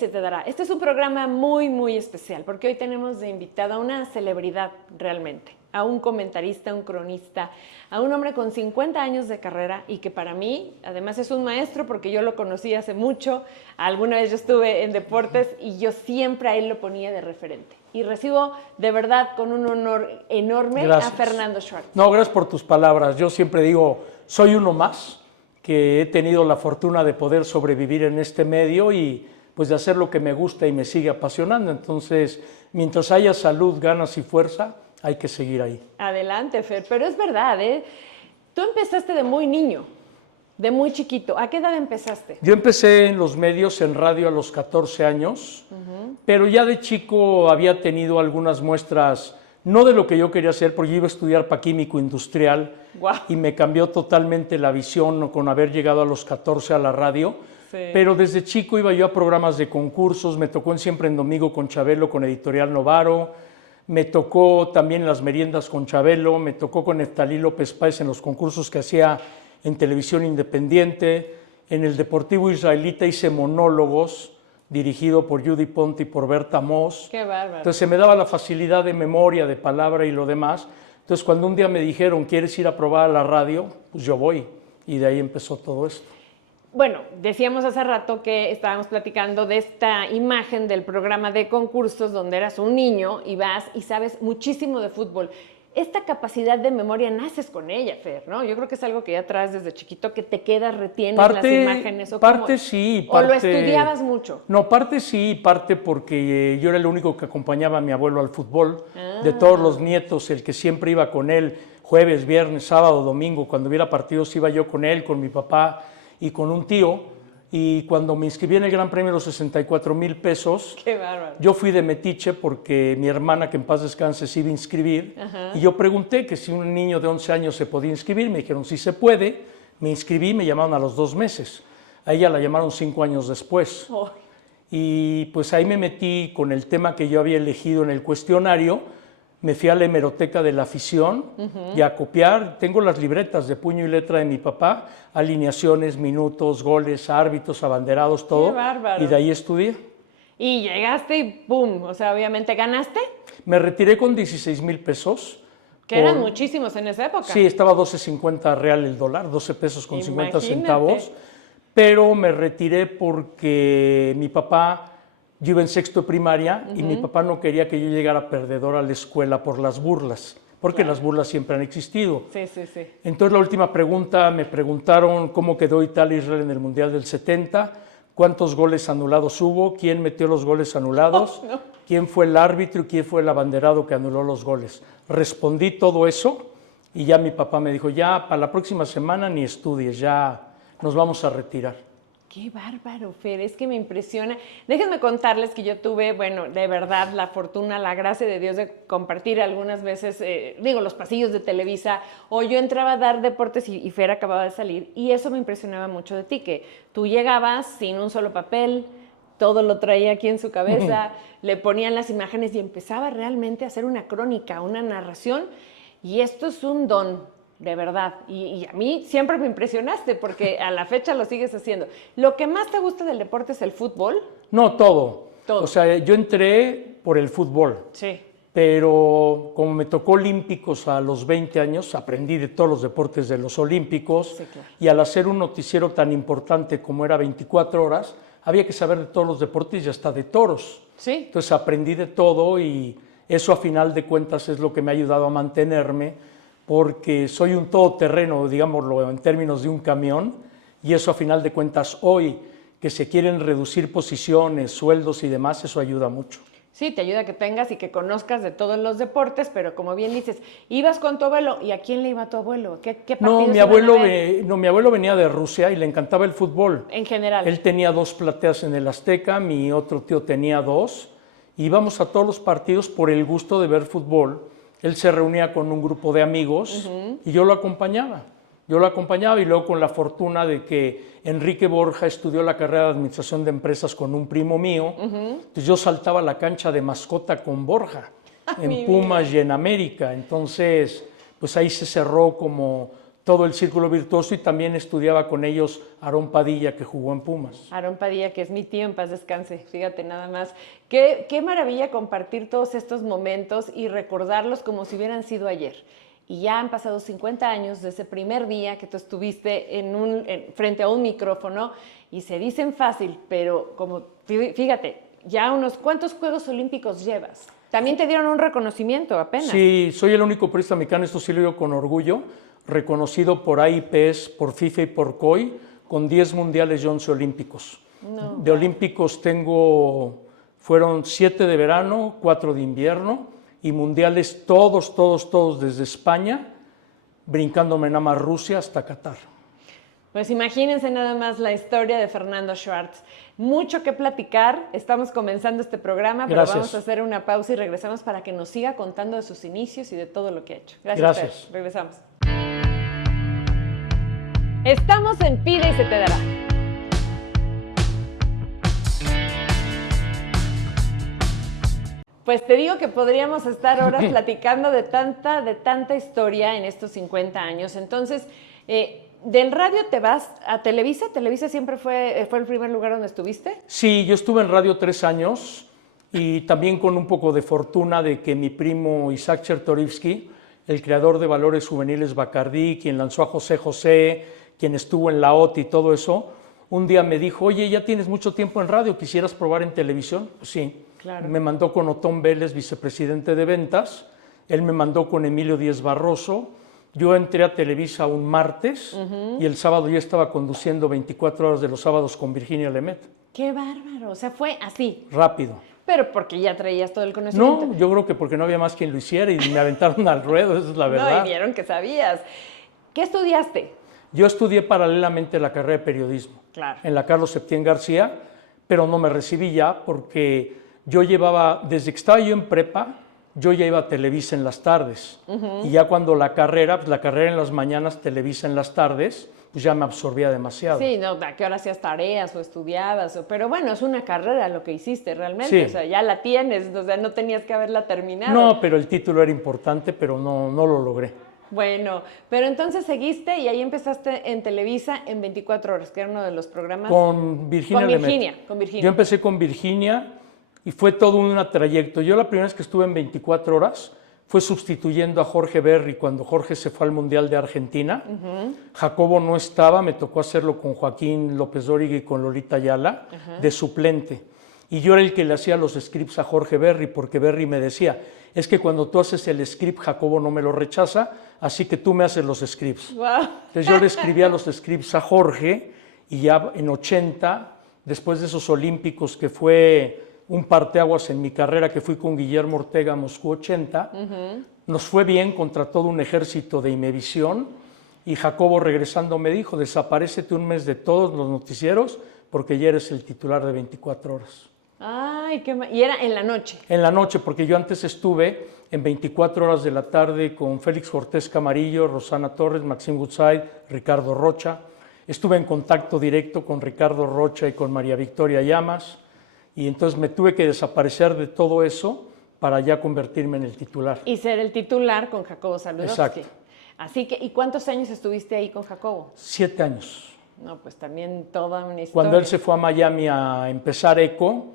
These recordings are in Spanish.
se te dará. Este es un programa muy, muy especial porque hoy tenemos de invitada a una celebridad realmente, a un comentarista, un cronista, a un hombre con 50 años de carrera y que para mí, además es un maestro porque yo lo conocí hace mucho, alguna vez yo estuve en deportes y yo siempre a él lo ponía de referente. Y recibo de verdad con un honor enorme Gracias. a Fernando Schwartz. No, gracias por tus palabras. Yo siempre digo, soy uno más, que he tenido la fortuna de poder sobrevivir en este medio y pues de hacer lo que me gusta y me sigue apasionando. Entonces, mientras haya salud, ganas y fuerza, hay que seguir ahí. Adelante, Fer, pero es verdad, ¿eh? Tú empezaste de muy niño, de muy chiquito. ¿A qué edad empezaste? Yo empecé en los medios, en radio a los 14 años, pero ya de chico había tenido algunas muestras, no de lo que yo quería hacer, porque yo iba a estudiar para químico industrial. Guau. Y me cambió totalmente la visión con haber llegado a los 14 a la radio. Sí. Pero desde chico iba yo a programas de concursos, me tocó en Siempre en Domingo con Chabelo, con Editorial Novaro, me tocó también en las meriendas con Chabelo, me tocó con Neftalí López Páez en los concursos que hacía en televisión independiente, en el Deportivo Israelita hice monólogos, dirigido por Judy Ponte y por Berta Moss. Qué bárbaro. Entonces se me daba la facilidad de memoria, de palabra y lo demás. Entonces cuando un día me dijeron, ¿quieres ir a probar a la radio? Pues yo voy. Y de ahí empezó todo esto. Bueno, decíamos hace rato que estábamos platicando de esta imagen del programa de concursos donde eras un niño y vas y sabes muchísimo de fútbol. Esta capacidad de memoria naces con ella, Fer, ¿no? Yo creo que es algo que ya traes desde chiquito, que te quedas, retienes las imágenes. Parte sí, ¿O lo estudiabas mucho? No, parte sí, parte porque yo era el único que acompañaba a mi abuelo al fútbol. De todos los nietos, el que siempre iba con él, jueves, viernes, sábado, domingo, cuando hubiera partidos iba yo con él, con mi papá y con un tío. Y cuando me inscribí en el Gran Premio de los 64,000 pesos, ¡qué bárbaro! Yo fui de metiche porque mi hermana, que en paz descanse, se iba a inscribir. Ajá. Y yo pregunté que si un niño de 11 años se podía inscribir. Me dijeron, sí se puede. Me inscribí y me llamaron a los 2 meses. A ella la llamaron 5 años después. Oh. Y pues ahí me metí con el tema que yo había elegido en el cuestionario. Me fui a la hemeroteca de la afición y a copiar. Tengo las libretas de puño y letra de mi papá, alineaciones, minutos, goles, árbitros, abanderados, todo. ¡Qué bárbaro! Y de ahí estudié. Y llegaste y ¡pum! O sea, obviamente, ¿ganaste? Me retiré con 16,000 pesos. Que eran muchísimos en esa época. Sí, estaba 12.50 real el dólar, 12 pesos con 50 Imagínate. centavos. Pero me retiré porque mi papá, yo iba en sexto de primaria y mi papá no quería que yo llegara perdedor a la escuela por las burlas, porque las burlas siempre han existido. Sí, sí, sí. Entonces la última pregunta, me preguntaron cómo quedó Italia e Israel en el Mundial del 70, cuántos goles anulados hubo, quién metió los goles anulados, quién fue el árbitro y quién fue el abanderado que anuló los goles. Respondí todo eso y ya mi papá me dijo, ya para la próxima semana ni estudies, ya nos vamos a retirar. ¡Qué bárbaro, Fer! Es que me impresiona. Déjenme contarles que yo tuve, bueno, de verdad, la fortuna, la gracia de Dios de compartir algunas veces, los pasillos de Televisa, o yo entraba a dar deportes y Fer acababa de salir, y eso me impresionaba mucho de ti, que tú llegabas sin un solo papel, todo lo traía aquí en su cabeza, le ponían las imágenes y empezaba realmente a hacer una crónica, una narración, y esto es un don. De verdad, y a mí siempre me impresionaste porque a la fecha lo sigues haciendo. ¿Lo que más te gusta del deporte es el fútbol? No, todo. Todo. O sea, yo entré por el fútbol, Sí. pero como me tocó olímpicos a los 20 años, aprendí de todos los deportes de los olímpicos. Sí, claro. Y al hacer un noticiero tan importante como era 24 horas, había que saber de todos los deportes y hasta de toros. Sí. Entonces aprendí de todo y eso a final de cuentas es lo que me ha ayudado a mantenerme, porque soy un todoterreno, digámoslo, en términos de un camión, y eso a final de cuentas hoy, que se quieren reducir posiciones, sueldos y demás, eso ayuda mucho. Sí, te ayuda a que tengas y que conozcas de todos los deportes, pero como bien dices, ibas con tu abuelo, ¿y a quién le iba tu abuelo? ¿Qué partidos No, mi iban a ver? abuelo venía de Rusia y le encantaba el fútbol. En general. Él tenía 2 plateas en el Azteca, mi otro tío tenía 2, íbamos a todos los partidos por el gusto de ver fútbol. Él se reunía con un grupo de amigos y yo lo acompañaba. Yo lo acompañaba y luego con la fortuna de que Enrique Borja estudió la carrera de Administración de Empresas con un primo mío, entonces yo saltaba a la cancha de mascota con Borja, en Pumas y en América. Entonces, pues ahí se cerró como todo el círculo virtuoso, y también estudiaba con ellos Aarón Padilla, que jugó en Pumas. Aarón Padilla, que es mi tío, en paz descanse, fíjate nada más. Qué maravilla compartir todos estos momentos y recordarlos como si hubieran sido ayer. Y ya han pasado 50 años de ese primer día que tú estuviste frente a un micrófono, y se dicen fácil, pero como, fíjate, ya ¿cuántos Juegos Olímpicos llevas? También te dieron un reconocimiento apenas. Sí, soy el único periodista mexicano, esto sí lo digo con orgullo, reconocido por AIPES, por FIFA y por COI, con 10 mundiales y 11 olímpicos. No. De olímpicos fueron 7 de verano, 4 de invierno, y mundiales todos desde España, brincándome nada más Rusia hasta Qatar. Pues imagínense nada más la historia de Fernando Schwartz. Mucho que platicar, estamos comenzando este programa, pero Gracias. vamos a hacer una pausa y regresamos para que nos siga contando de sus inicios y de todo lo que ha hecho. Gracias. Fer. Regresamos. Estamos en Pide y se te dará. Pues te digo que podríamos estar horas platicando de tanta historia en estos 50 años. Entonces, ¿del radio te vas a Televisa? ¿Televisa siempre fue el primer lugar donde estuviste? Sí, yo estuve en radio 3 años, y también con un poco de fortuna de que mi primo Isaac Chertorivsky, el creador de Valores Juveniles Bacardí, quien lanzó a José José, quien estuvo en la OTI y todo eso, un día me dijo: oye, ya tienes mucho tiempo en radio, ¿quisieras probar en televisión? Pues sí. Claro. Me mandó con Otón Vélez, vicepresidente de ventas, él me mandó con Emilio Díez Barroso. Yo entré a Televisa un martes y el sábado ya estaba conduciendo 24 horas de los sábados con Virginia Lemet. ¡Qué bárbaro! O sea, fue así. Rápido. Pero porque ya traías todo el conocimiento. No, yo creo que porque no había más quien lo hiciera y me aventaron al ruedo, esa es la verdad. No, y vieron que sabías. ¿Qué estudiaste? Yo estudié paralelamente la carrera de periodismo. Claro. En la Carlos Septién García, pero no me recibí ya porque yo llevaba, desde que estaba yo en prepa, yo ya iba a Televisa en las tardes. Y ya cuando la carrera en las mañanas, Televisa en las tardes, pues ya me absorbía demasiado. Sí, no, ¿a qué hora hacías tareas o estudiabas? Pero bueno, es una carrera lo que hiciste realmente. Sí. O sea, ya la tienes, o sea, no tenías que haberla terminado. No, pero el título era importante, pero no lo logré. Bueno, pero entonces seguiste y ahí empezaste en Televisa en 24 horas, que era uno de los programas. Con Virginia Lemet. Con Virginia. Yo empecé con Virginia y fue todo un trayecto. Yo la primera vez que estuve en 24 horas fue sustituyendo a Jorge Berry cuando Jorge se fue al Mundial de Argentina. Jacobo no estaba, me tocó hacerlo con Joaquín López Dóriga y con Lolita Ayala, de suplente. Y yo era el que le hacía los scripts a Jorge Berry, porque Berry me decía: es que cuando tú haces el script, Jacobo no me lo rechaza, así que tú me haces los scripts. Wow. Entonces yo le escribía los scripts a Jorge, y ya en 80, después de esos olímpicos que fue un parteaguas en mi carrera, que fui con Guillermo Ortega a Moscú 80, nos fue bien contra todo un ejército de Imevisión, y Jacobo regresando me dijo: desaparécete un mes de todos los noticieros porque ya eres el titular de 24 horas. Ay, y era en la noche. En la noche, porque yo antes estuve en 24 horas de la tarde con Félix Cortés Camarillo, Rosana Torres, Maxime Goodside, Ricardo Rocha. Estuve en contacto directo con Ricardo Rocha y con María Victoria Llamas, y entonces me tuve que desaparecer de todo eso para ya convertirme en el titular. Y ser el titular con Jacobo Saludowski. Exacto. Así que, ¿y cuántos años estuviste ahí con Jacobo? 7 años. No, pues también toda una historia. Cuando él se fue a Miami a empezar ECO,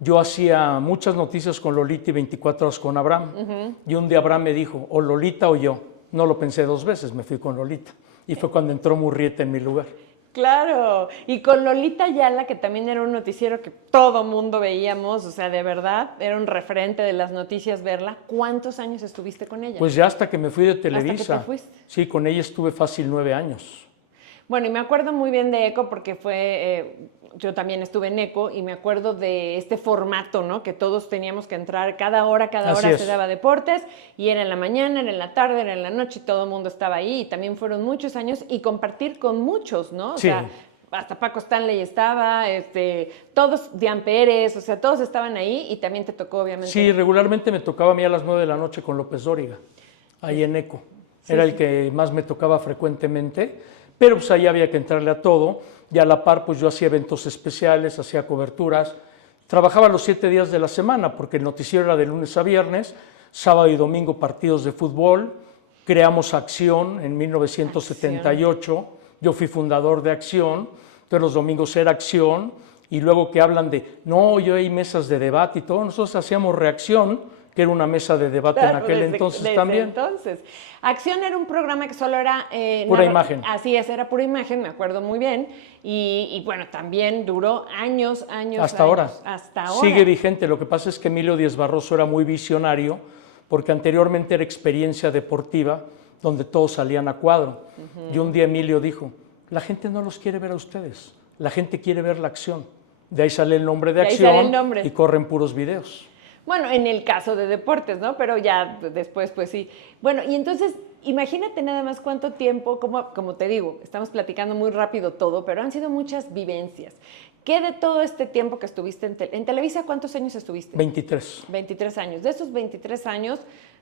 yo hacía muchas noticias con Lolita y 24 horas con Abraham. Y un día Abraham me dijo: o Lolita o yo. No lo pensé 2 veces, me fui con Lolita. Y fue cuando entró Murrieta en mi lugar. Claro, y con Lolita Ayala, que también era un noticiero que todo mundo veíamos, o sea, de verdad, era un referente de las noticias verla. ¿Cuántos años estuviste con ella? Pues ya hasta que me fui de Televisa. ¿Hasta que te fuiste? Sí, con ella estuve fácil 9 años. Bueno, y me acuerdo muy bien de ECO porque yo también estuve en ECO y me acuerdo de este formato, ¿no? Que todos teníamos que entrar, cada hora se daba deportes, y era en la mañana, era en la tarde, era en la noche, y todo el mundo estaba ahí, y también fueron muchos años, y compartir con muchos, ¿no? O sea, hasta Paco Stanley estaba, todos, Dian Pérez, o sea, todos estaban ahí, y también te tocó, obviamente. Sí, regularmente me tocaba a mí a las 9 de la noche con López Dóriga, ahí en ECO. Era el que más me tocaba frecuentemente. Pero pues ahí había que entrarle a todo, y a la par pues yo hacía eventos especiales, hacía coberturas, trabajaba los 7 días de la semana porque el noticiero era de lunes a viernes, sábado y domingo partidos de fútbol, creamos Acción en 1978, yo fui fundador de Acción, entonces los domingos era Acción, y luego que hablan de, no, yo hay mesas de debate y todo, nosotros hacíamos Reacción, que era una mesa de debate en aquel entonces también. Entonces, Acción era un programa que solo era... pura imagen. Así es, era pura imagen, me acuerdo muy bien. Y bueno, también duró años. Hasta ahora. Hasta ahora. Sigue vigente. Lo que pasa es que Emilio Díez Barroso era muy visionario, porque anteriormente era Experiencia Deportiva, donde todos salían a cuadro. Y un día Emilio dijo, la gente no los quiere ver a ustedes, la gente quiere ver la acción. De ahí sale el nombre de Acción y corren puros videos. Bueno, en el caso de deportes, ¿no? Pero ya después, pues sí. Bueno, y entonces, imagínate nada más cuánto tiempo, como te digo, estamos platicando muy rápido todo, pero han sido muchas vivencias. ¿Qué de todo este tiempo que estuviste en Televisa, cuántos años estuviste? 23. 23 años. De esos 23 años,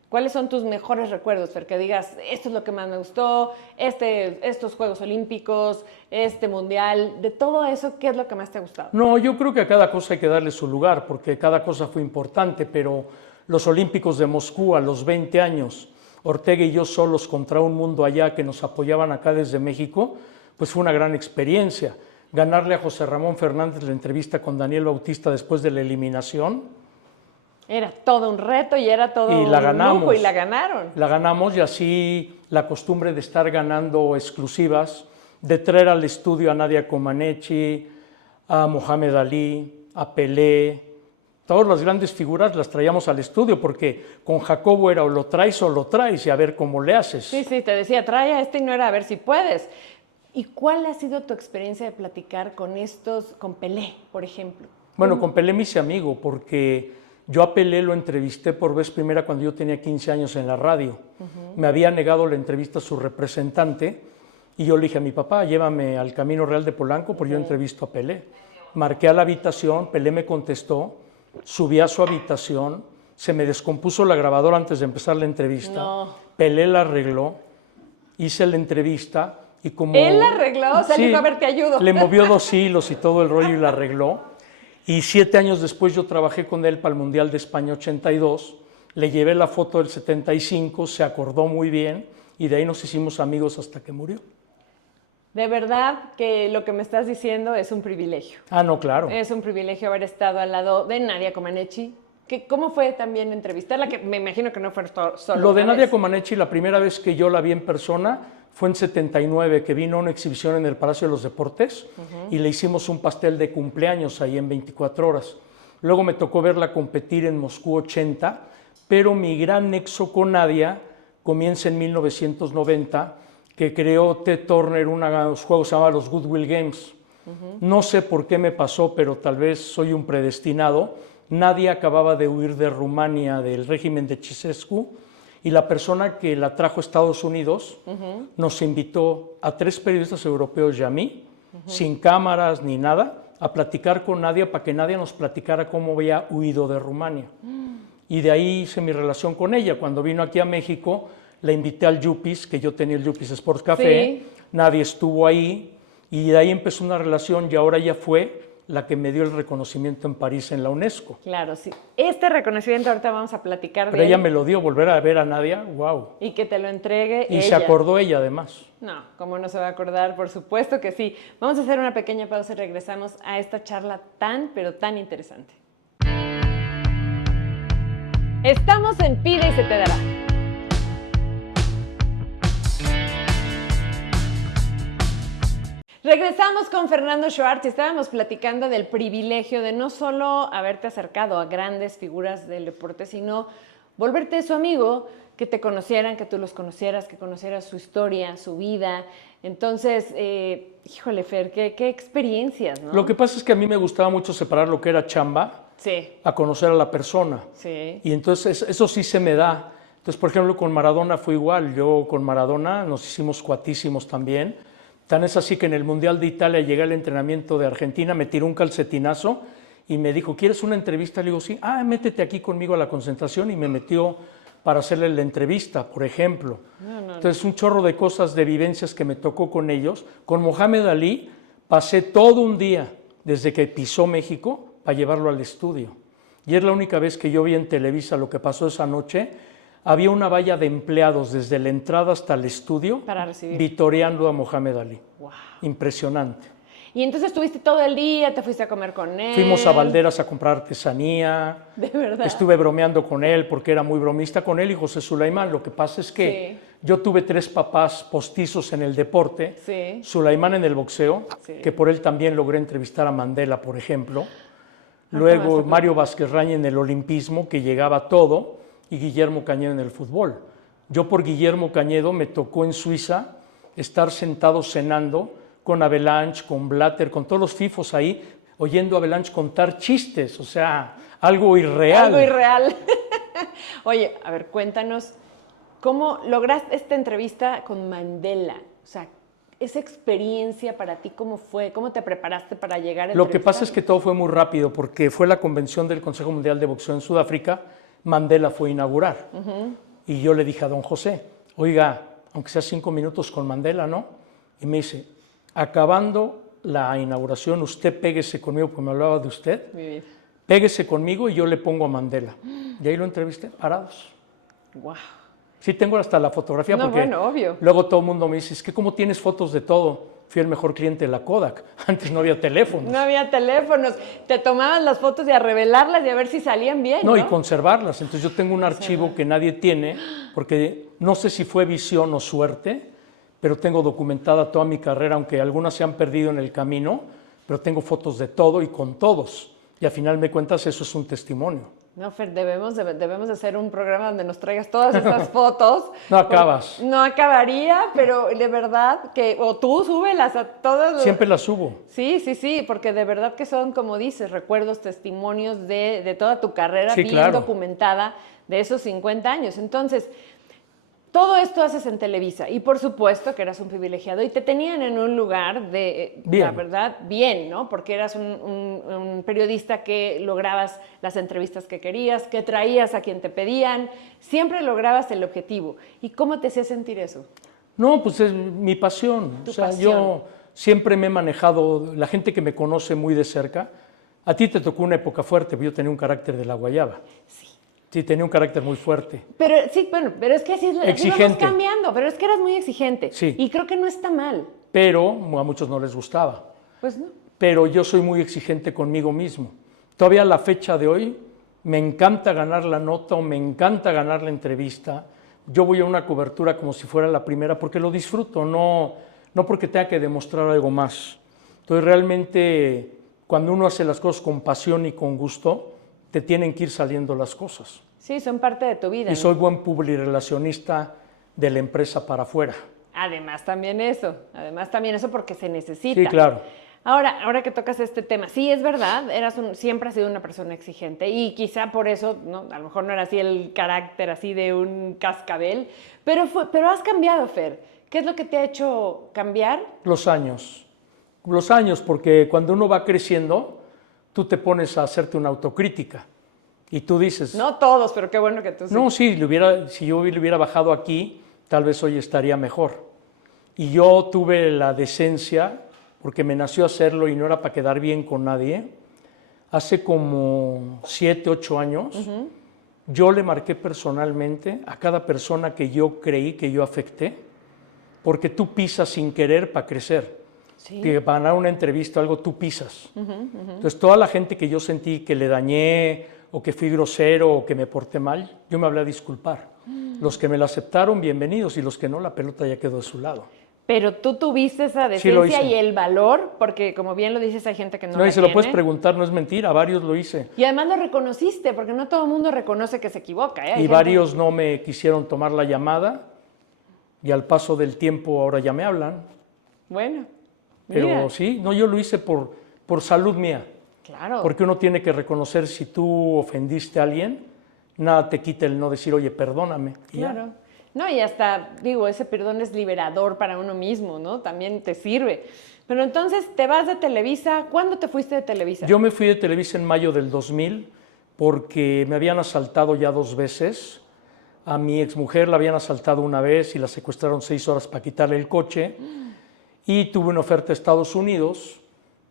¿cuáles son tus mejores recuerdos, Fer? Que digas, esto es lo que más me gustó, estos Juegos Olímpicos, este Mundial, de todo eso, ¿qué es lo que más te ha gustado? No, yo creo que a cada cosa hay que darle su lugar, porque cada cosa fue importante, pero los Olímpicos de Moscú a los 20 años, Ortega y yo solos contra un mundo allá que nos apoyaban acá desde México, pues fue una gran experiencia. Ganarle a José Ramón Fernández la entrevista con Daniel Bautista después de la eliminación. Era todo un reto y era todo un lujo y la ganaron. La ganamos y así la costumbre de estar ganando exclusivas, de traer al estudio a Nadia Comaneci, a Mohamed Ali, a Pelé, todas las grandes figuras las traíamos al estudio porque con Jacobo era o lo traes y a ver cómo le haces. Sí, te decía, trae a este y no era a ver si puedes. ¿Y cuál ha sido tu experiencia de platicar con con Pelé, por ejemplo? Bueno, con Pelé me hice amigo porque yo a Pelé lo entrevisté por vez primera cuando yo tenía 15 años en la radio. Me había negado la entrevista a su representante y yo le dije a mi papá, llévame al Camino Real de Polanco porque yo entrevisto a Pelé. Marqué a la habitación, Pelé me contestó, subí a su habitación, se me descompuso la grabadora antes de empezar la entrevista. No. Pelé la arregló, hice la entrevista y como... ¿Él la arregló? O sea, sí, dijo, a ver, te ayudo. Le movió 2 hilos y todo el rollo y la arregló. Y 7 años después yo trabajé con él para el Mundial de España 82, le llevé la foto del 75, se acordó muy bien y de ahí nos hicimos amigos hasta que murió. De verdad que lo que me estás diciendo es un privilegio. Ah, no, claro. Es un privilegio haber estado al lado de Nadia Comaneci. ¿Cómo fue también entrevistarla? Que me imagino que no fue solo Lo de una Nadia vez. Comaneci, la primera vez que yo la vi en persona fue en 79, que vino a una exhibición en el Palacio de los Deportes y le hicimos un pastel de cumpleaños ahí en 24 horas. Luego me tocó verla competir en Moscú 80, pero mi gran nexo con Nadia comienza en 1990, que creó Ted Turner unos juegos que se llamaban los Goodwill Games. No sé por qué me pasó, pero tal vez soy un predestinado. Nadia acababa de huir de Rumania del régimen de Ceausescu y la persona que la trajo a Estados Unidos nos invitó a 3 periodistas europeos y a mí, sin cámaras ni nada, a platicar con Nadia para que Nadia nos platicara cómo había huido de Rumania. Y de ahí hice mi relación con ella. Cuando vino aquí a México, la invité al Yuppies, que yo tenía el Yuppies Sports Café, Sí. Nadia estuvo ahí y de ahí empezó una relación y ahora ella fue la que me dio el reconocimiento en París en la UNESCO. Claro, sí. Este reconocimiento ahorita vamos a platicar Pero de ella él. me lo dio, volver a ver a Nadia, wow. Y que te lo entregue Y ella. se acordó ella además. No, ¿cómo no se va a acordar? Por supuesto que sí. Vamos a hacer una pequeña pausa y regresamos a esta charla pero tan interesante. Estamos en Pide y se te dará. Regresamos con Fernando Schwartz y estábamos platicando del privilegio de no solo haberte acercado a grandes figuras del deporte, sino volverte su amigo, que te conocieran, que tú los conocieras, que conocieras su historia, su vida. Entonces, híjole, Fer, qué experiencias, ¿no? Lo que pasa es que a mí me gustaba mucho separar lo que era chamba Sí, a conocer a la persona. sí. Y entonces eso sí se me da. Entonces, por ejemplo, con Maradona fue igual. Yo con Maradona nos hicimos cuatísimos también. Tan es así que en el Mundial de Italia llegué al entrenamiento de Argentina, me tiró un calcetinazo y me dijo, ¿quieres una entrevista? Le digo, sí. Ah, métete aquí conmigo a la concentración y me metió para hacerle la entrevista, por ejemplo. Entonces, un chorro de cosas, de vivencias que me tocó con ellos. Con Mohamed Ali pasé todo un día desde que pisó México para llevarlo al estudio. Y es la única vez que yo vi en Televisa lo que pasó esa noche. había una valla de empleados desde la entrada hasta el estudio Para recibir. vitoreando a Mohamed Ali. Wow. Impresionante. Y entonces estuviste todo el día, te fuiste a comer con él. Fuimos a Valderas a comprar artesanía. De verdad. Estuve bromeando con él porque era muy bromista con él y José Sulaimán. Lo que pasa es que yo tuve 3 papás postizos en el deporte. Sí. Sulaimán en el boxeo, que por él también logré entrevistar a Mandela, por ejemplo. Luego Mario Vázquez Raña en el olimpismo, que llegaba a todo, y Guillermo Cañedo en el fútbol. Yo por Guillermo Cañedo me tocó en Suiza estar sentado cenando con Avalanche, con Blatter, con todos los fifos ahí, oyendo a Avalanche contar chistes, o sea, algo irreal. Algo irreal. Oye, a ver, cuéntanos, ¿cómo lograste esta entrevista con Mandela? O sea, esa experiencia para ti, ¿cómo fue? ¿Cómo te preparaste para llegar a Lo que pasa es que todo fue muy rápido, porque fue la convención del Consejo Mundial de Boxeo en Sudáfrica, Mandela fue a inaugurar. Y yo le dije a don José, oiga, aunque sea 5 minutos con Mandela, ¿no? Y me dice, acabando la inauguración, usted péguese conmigo, porque me hablaba de usted, Mi vida. péguese conmigo y yo le pongo a Mandela. Y ahí lo entrevisté, parados. Wow. Sí, tengo hasta la fotografía, No, porque bueno, obvio. luego todo el mundo me dice, es que ¿cómo tienes fotos de todo? Fui el mejor cliente de la Kodak. Antes no había teléfonos. No había teléfonos. Te tomabas las fotos y a revelarlas y a ver si salían bien, ¿no? No, y conservarlas. Entonces yo tengo un archivo que nadie tiene, porque no sé si fue visión o suerte, pero tengo documentada toda mi carrera, aunque algunas se han perdido en el camino, pero tengo fotos de todo y con todos. Y al final me cuentas, eso es un testimonio. No, Fer, debemos de hacer un programa donde nos traigas todas esas fotos. No acabas. No acabaría, pero de verdad que, o tú súbelas a todas. Siempre las subo. Sí, porque de verdad que son, como dices, recuerdos, testimonios de toda tu carrera Sí, bien claro. documentada de esos 50 años. Entonces, todo esto haces en Televisa y por supuesto que eras un privilegiado y te tenían en un lugar de, Bien. la verdad, bien, ¿no? Porque eras un periodista que lograbas las entrevistas que querías, que traías a quien te pedían, siempre lograbas el objetivo. ¿Y cómo te hacía sentir eso? No, pues es mi pasión. Tu O sea, pasión. yo siempre me he manejado, la gente que me conoce muy de cerca, a ti te tocó una época fuerte, yo tenía un carácter de la guayaba. Sí. Sí, tenía un carácter muy fuerte. Pero sí, bueno, pero es que así vamos Exigente. cambiando, pero es que eras muy exigente. Sí. Y creo que no está mal. Pero a muchos no les gustaba. Pues no. Pero yo soy muy exigente conmigo mismo. Todavía a la fecha de hoy me encanta ganar la nota o me encanta ganar la entrevista. Yo voy a una cobertura como si fuera la primera porque lo disfruto, no porque tenga que demostrar algo más. Entonces realmente cuando uno hace las cosas con pasión y con gusto, te tienen que ir saliendo las cosas. Sí, son parte de tu vida. Y ¿no? soy buen publirelacionista de la empresa para afuera. Además también eso porque se necesita. Sí, claro. Ahora que tocas este tema, sí, es verdad, siempre has sido una persona exigente y quizá por eso, ¿no? A lo mejor no era así el carácter así de un cascabel, pero has cambiado, Fer. ¿Qué es lo que te ha hecho cambiar? Los años, porque cuando uno va creciendo, tú te pones a hacerte una autocrítica y tú dices... No todos, pero qué bueno que tú sí. No, sí, si yo le hubiera bajado aquí, tal vez hoy estaría mejor. Y yo tuve la decencia, porque me nació hacerlo y no era para quedar bien con nadie, hace como 7, 8 años, yo le marqué personalmente a cada persona que yo creí que yo afecté, porque tú pisas sin querer para crecer. Sí. Que para ganar una entrevista o algo tú pisas. Entonces toda la gente que yo sentí que le dañé o que fui grosero o que me porté mal, yo me hablé a disculpar. Los que me la aceptaron, bienvenidos, y los que no, la pelota ya quedó de su lado. Pero tú tuviste esa Sí, lo decencia hice. y el valor, porque como bien lo dices, hay gente que no No, la y se lo tiene. puedes preguntar, no es mentira, varios lo hice. Y además lo reconociste, porque no todo el mundo reconoce que se equivoca. Hay Y gente- varios no me quisieron tomar la llamada, y al paso del tiempo ahora ya me hablan. Bueno, Pero mira, sí, no, yo lo hice por salud mía. claro. Porque uno tiene que reconocer si tú ofendiste a alguien, nada te quita el no decir, oye, perdóname. Y ya. Claro. No, y hasta, digo, ese perdón es liberador para uno mismo, ¿no? También te sirve. Pero entonces, te vas de Televisa. ¿Cuándo te fuiste de Televisa? Yo me fui de Televisa en mayo del 2000 porque me habían asaltado ya 2 veces. A mi exmujer la habían asaltado una vez y la secuestraron 6 horas para quitarle el coche. Y tuve una oferta de Estados Unidos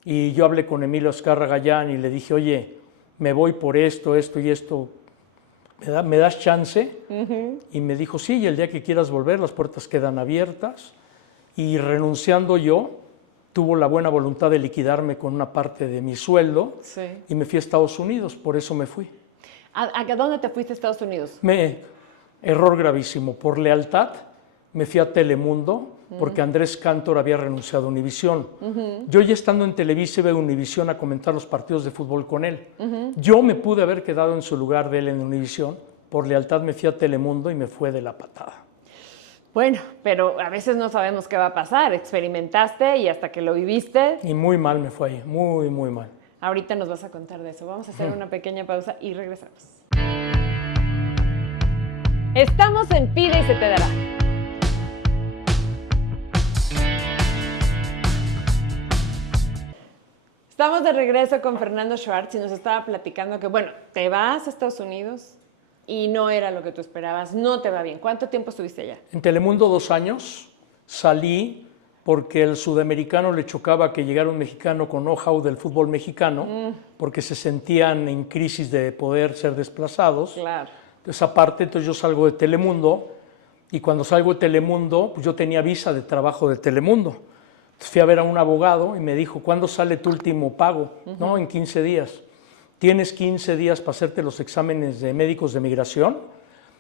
y yo hablé con Emilio Azcárraga Gallán y le dije, oye, me voy por esto y esto. ¿me das chance? Y me dijo, sí, y el día que quieras volver, las puertas quedan abiertas. Y renunciando yo, tuvo la buena voluntad de liquidarme con una parte de mi sueldo y me fui a Estados Unidos, por eso me fui. ¿A dónde te fuiste a Estados Unidos? Error gravísimo, por lealtad me fui a Telemundo porque Andrés Cantor había renunciado a Univisión. Yo ya estando en Televisa iba a Univisión a comentar los partidos de fútbol con él. Yo me pude haber quedado en su lugar de él en Univisión, por lealtad me fui a Telemundo y me fue de la patada. Bueno, pero a veces no sabemos qué va a pasar. Experimentaste y hasta que lo viviste. Y muy mal me fue ahí, muy, muy mal. Ahorita nos vas a contar de eso. Vamos a hacer una pequeña pausa y regresamos. Estamos en Pide y se te dará. Estamos de regreso con Fernando Schwartz y nos estaba platicando que, bueno, te vas a Estados Unidos y no era lo que tú esperabas, no te va bien. ¿Cuánto tiempo estuviste allá? En Telemundo 2 años, salí porque el sudamericano le chocaba que llegara un mexicano con know-how del fútbol mexicano, porque se sentían en crisis de poder ser desplazados. Claro. Esa parte, entonces yo salgo de Telemundo y cuando salgo de Telemundo, pues yo tenía visa de trabajo de Telemundo. Entonces fui a ver a un abogado y me dijo, ¿cuándo sale tu último pago? No, en 15 días. Tienes 15 días para hacerte los exámenes de médicos de migración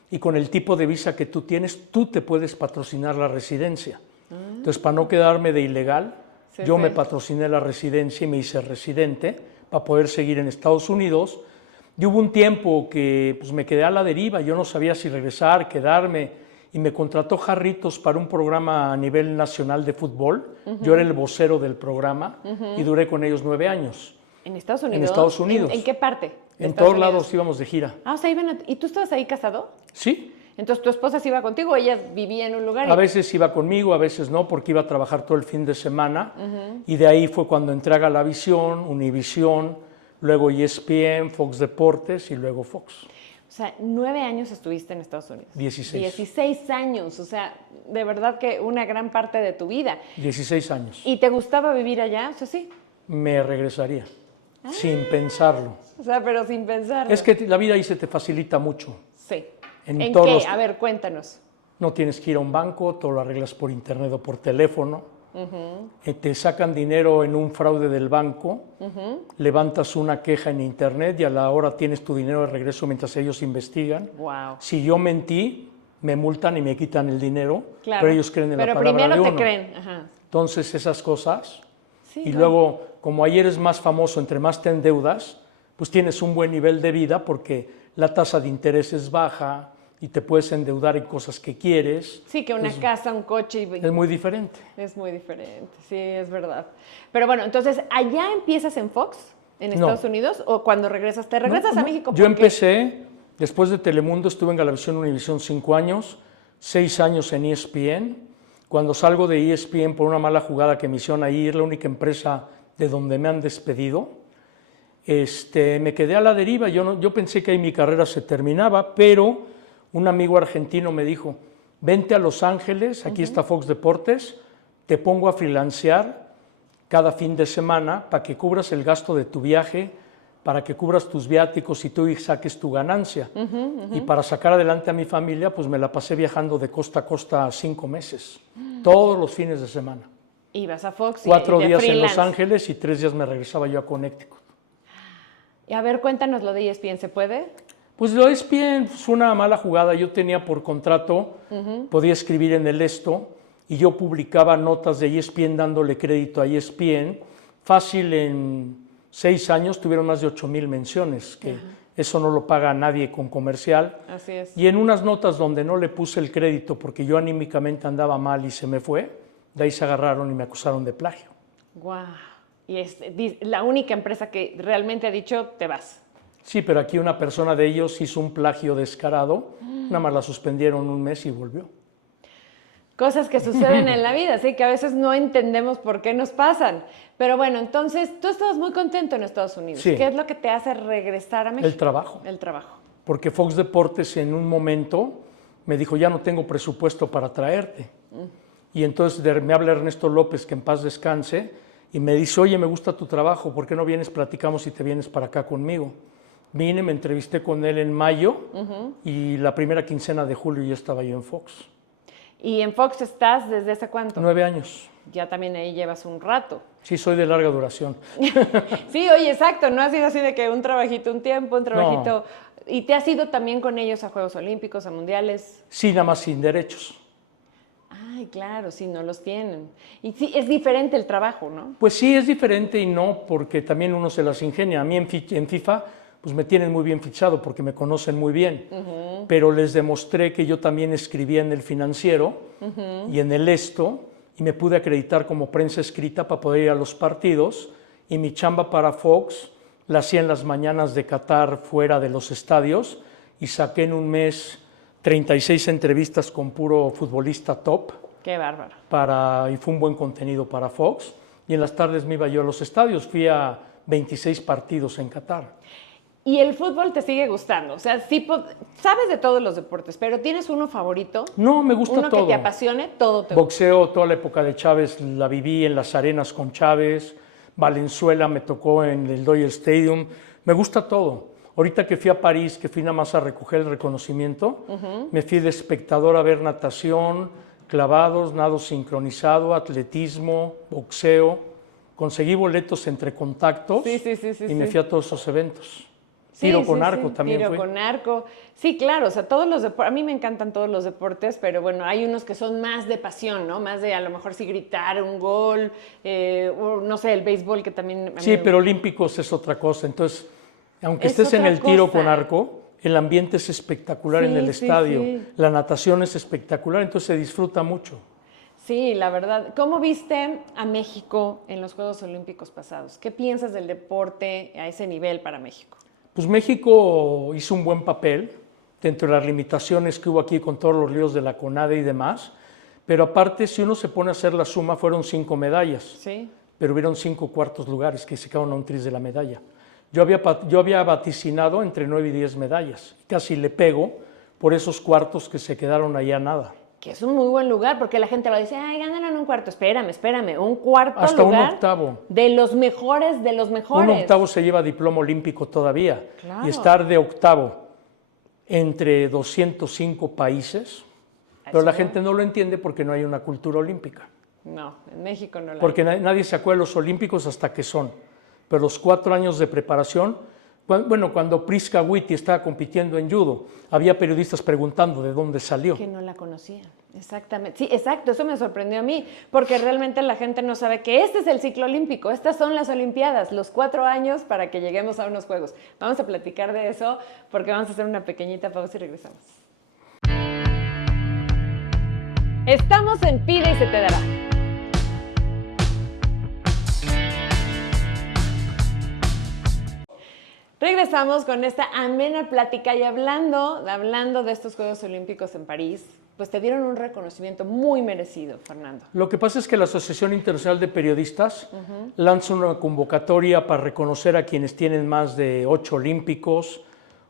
y con el tipo de visa que tú tienes, tú te puedes patrocinar la residencia. Entonces, para no quedarme de ilegal, yo me patrociné la residencia y me hice residente para poder seguir en Estados Unidos. Y hubo un tiempo que pues, me quedé a la deriva, yo no sabía si regresar, quedarme, y me contrató Jarritos para un programa a nivel nacional de fútbol. Yo era el vocero del programa y duré con ellos 9 años. ¿En Estados Unidos? En Estados Unidos. ¿En qué parte? En todos lados íbamos de gira. Ah, o sea, ¿y tú estabas ahí casado? Sí. Entonces, ¿tu esposa se iba contigo o ella vivía en un lugar? A veces iba conmigo, a veces no, porque iba a trabajar todo el fin de semana. Y de ahí fue cuando entré a Galavisión, Univisión, luego ESPN, Fox Deportes y luego Fox. O sea, 9 años estuviste en Estados Unidos. 16. 16 años, o sea, de verdad que una gran parte de tu vida. 16 años. ¿Y te gustaba vivir allá? O sea, sí. Me regresaría, sin pensarlo. O sea, pero sin pensarlo. Es que la vida ahí se te facilita mucho. Sí. ¿En qué? A ver, cuéntanos. No tienes que ir a un banco, todo lo arreglas por internet o por teléfono. Te sacan dinero en un fraude del banco, levantas una queja en internet y a la hora tienes tu dinero de regreso mientras ellos investigan. Wow. Si yo mentí, me multan y me quitan el dinero, Claro. pero ellos creen en la palabra de uno. Pero primero te creen. Ajá. Entonces esas cosas, Sí, y no. luego como ahí eres más famoso, entre más te endeudas, pues tienes un buen nivel de vida porque la tasa de interés es baja y te puedes endeudar en cosas que quieres. Sí, que una casa, un coche. Es muy diferente. Es muy diferente, sí, es verdad. Pero bueno, entonces, ¿allá empiezas en Fox, en No. Estados Unidos? ¿O cuando regresas? ¿Te regresas a México? Yo ¿Por qué? empecé, después de Telemundo, estuve en Galavisión Univisión 5 años, 6 años en ESPN. Cuando salgo de ESPN por una mala jugada que me hicieron ahí, es la única empresa de donde me han despedido. Me quedé a la deriva, yo pensé que ahí mi carrera se terminaba, pero un amigo argentino me dijo, vente a Los Ángeles, aquí está Fox Deportes, te pongo a freelancear cada fin de semana para que cubras el gasto de tu viaje, para que cubras tus viáticos y tú saques tu ganancia. Y para sacar adelante a mi familia, pues me la pasé viajando de costa a costa 5 meses, todos los fines de semana. Ibas a Fox 4 y de días en freelance. Los Ángeles y 3 días me regresaba yo a Connecticut. Y a ver, cuéntanos lo de ESPN, ¿se puede? Pues lo ESPN fue una mala jugada. Yo tenía por contrato, podía escribir en el Esto, y yo publicaba notas de ESPN dándole crédito a ESPN. Fácil, en 6 años tuvieron más de 8,000 menciones, que eso no lo paga nadie con comercial. Así es. Y en unas notas donde no le puse el crédito porque yo anímicamente andaba mal y se me fue, de ahí se agarraron y me acusaron de plagio. Guau. Y es la única empresa que realmente ha dicho, te vas. Sí, pero aquí una persona de ellos hizo un plagio descarado, nada más la suspendieron 1 mes y volvió. Cosas que suceden en la vida, sí, que a veces no entendemos por qué nos pasan. Pero bueno, entonces tú estabas muy contento en Estados Unidos. Sí. ¿Qué es lo que te hace regresar a México? El trabajo. El trabajo. Porque Fox Deportes en un momento me dijo, ya no tengo presupuesto para traerte. Y entonces me habla Ernesto López, que en paz descanse, y me dice, oye, me gusta tu trabajo, ¿por qué no vienes, platicamos y te vienes para acá conmigo? Vine, me entrevisté con él en mayo y la primera quincena de julio ya estaba yo en Fox. ¿Y en Fox estás desde hace cuánto? 9 años. Ya también ahí llevas un rato. Sí, soy de larga duración. Sí, oye, exacto, no ha sido así de que un trabajito un tiempo, un trabajito... No. ¿Y te has ido también con ellos a Juegos Olímpicos, a Mundiales? Sí, nada más sin derechos. Ay, claro, sí, no los tienen. Y sí, es diferente el trabajo, ¿no? Pues sí, es diferente y no, porque también uno se las ingenia. A mí en FIFA, pues me tienen muy bien fichado porque me conocen muy bien. Pero les demostré que yo también escribía en El Financiero y en El Esto, y me pude acreditar como prensa escrita para poder ir a los partidos, y mi chamba para Fox la hacía en las mañanas de Qatar fuera de los estadios, y saqué en un mes 36 entrevistas con puro futbolista top. Qué bárbaro. Y fue un buen contenido para Fox, y en las tardes me iba yo a los estadios, fui a 26 partidos en Qatar. ¿Y el fútbol te sigue gustando? O sea, sí, sabes de todos los deportes, pero ¿tienes uno favorito? No, me gusta todo. Uno que te apasione, todo te gusta. Boxeo, toda la época de Chávez la viví en las arenas con Chávez. Valenzuela me tocó en el Dodger Stadium. Me gusta todo. Ahorita que fui a París, que fui nada más a recoger el reconocimiento, me fui de espectador a ver natación, clavados, nado sincronizado, atletismo, boxeo. Conseguí boletos entre contactos y me fui a todos esos eventos. Tiro con arco también fue. Tiro con arco. Sí, claro, o sea, todos los deportes, a mí me encantan todos los deportes, pero bueno, hay unos que son más de pasión, ¿no? Más de a lo mejor sí gritar un gol, o no sé, el béisbol que también... Sí, pero olímpicos es otra cosa. Entonces, aunque estés en el tiro con arco, el ambiente es espectacular en el estadio, la natación es espectacular, entonces se disfruta mucho. Sí, la verdad. ¿Cómo viste a México en los Juegos Olímpicos pasados? ¿Qué piensas del deporte a ese nivel para México? Pues México hizo un buen papel dentro de las limitaciones que hubo aquí con todos los líos de la CONADE y demás, pero aparte, si uno se pone a hacer la suma, fueron 5 medallas, sí, pero hubieron 5 cuartos lugares que se quedaron a un tris de la medalla. Yo había vaticinado entre 9 y 10 medallas, casi le pego por esos cuartos que se quedaron allá nada. Que es un muy buen lugar, porque la gente va a decir, ay, ganaron un cuarto. Espérame, un cuarto hasta lugar. Un octavo. De los mejores, de los mejores. Un octavo se lleva diploma olímpico todavía. Claro. Y estar de octavo entre 205 países, pero la gente no lo entiende porque no hay una cultura olímpica. No, en México no la hay. Porque nadie se acuerda de los olímpicos hasta que son. Pero los 4 años de preparación, bueno, cuando Priska Witty estaba compitiendo en judo, había periodistas preguntando de dónde salió. Que no la conocían, exactamente. Sí, exacto, eso me sorprendió a mí, porque realmente la gente no sabe que este es el ciclo olímpico, estas son las Olimpiadas, los 4 años para que lleguemos a unos Juegos. Vamos a platicar de eso, porque vamos a hacer una pequeñita pausa y regresamos. Estamos en Pide y se te dará. Regresamos con esta amena plática y hablando de estos Juegos Olímpicos en París, pues te dieron un reconocimiento muy merecido, Fernando. Lo que pasa es que la Asociación Internacional de Periodistas lanza una convocatoria para reconocer a quienes tienen más de 8 olímpicos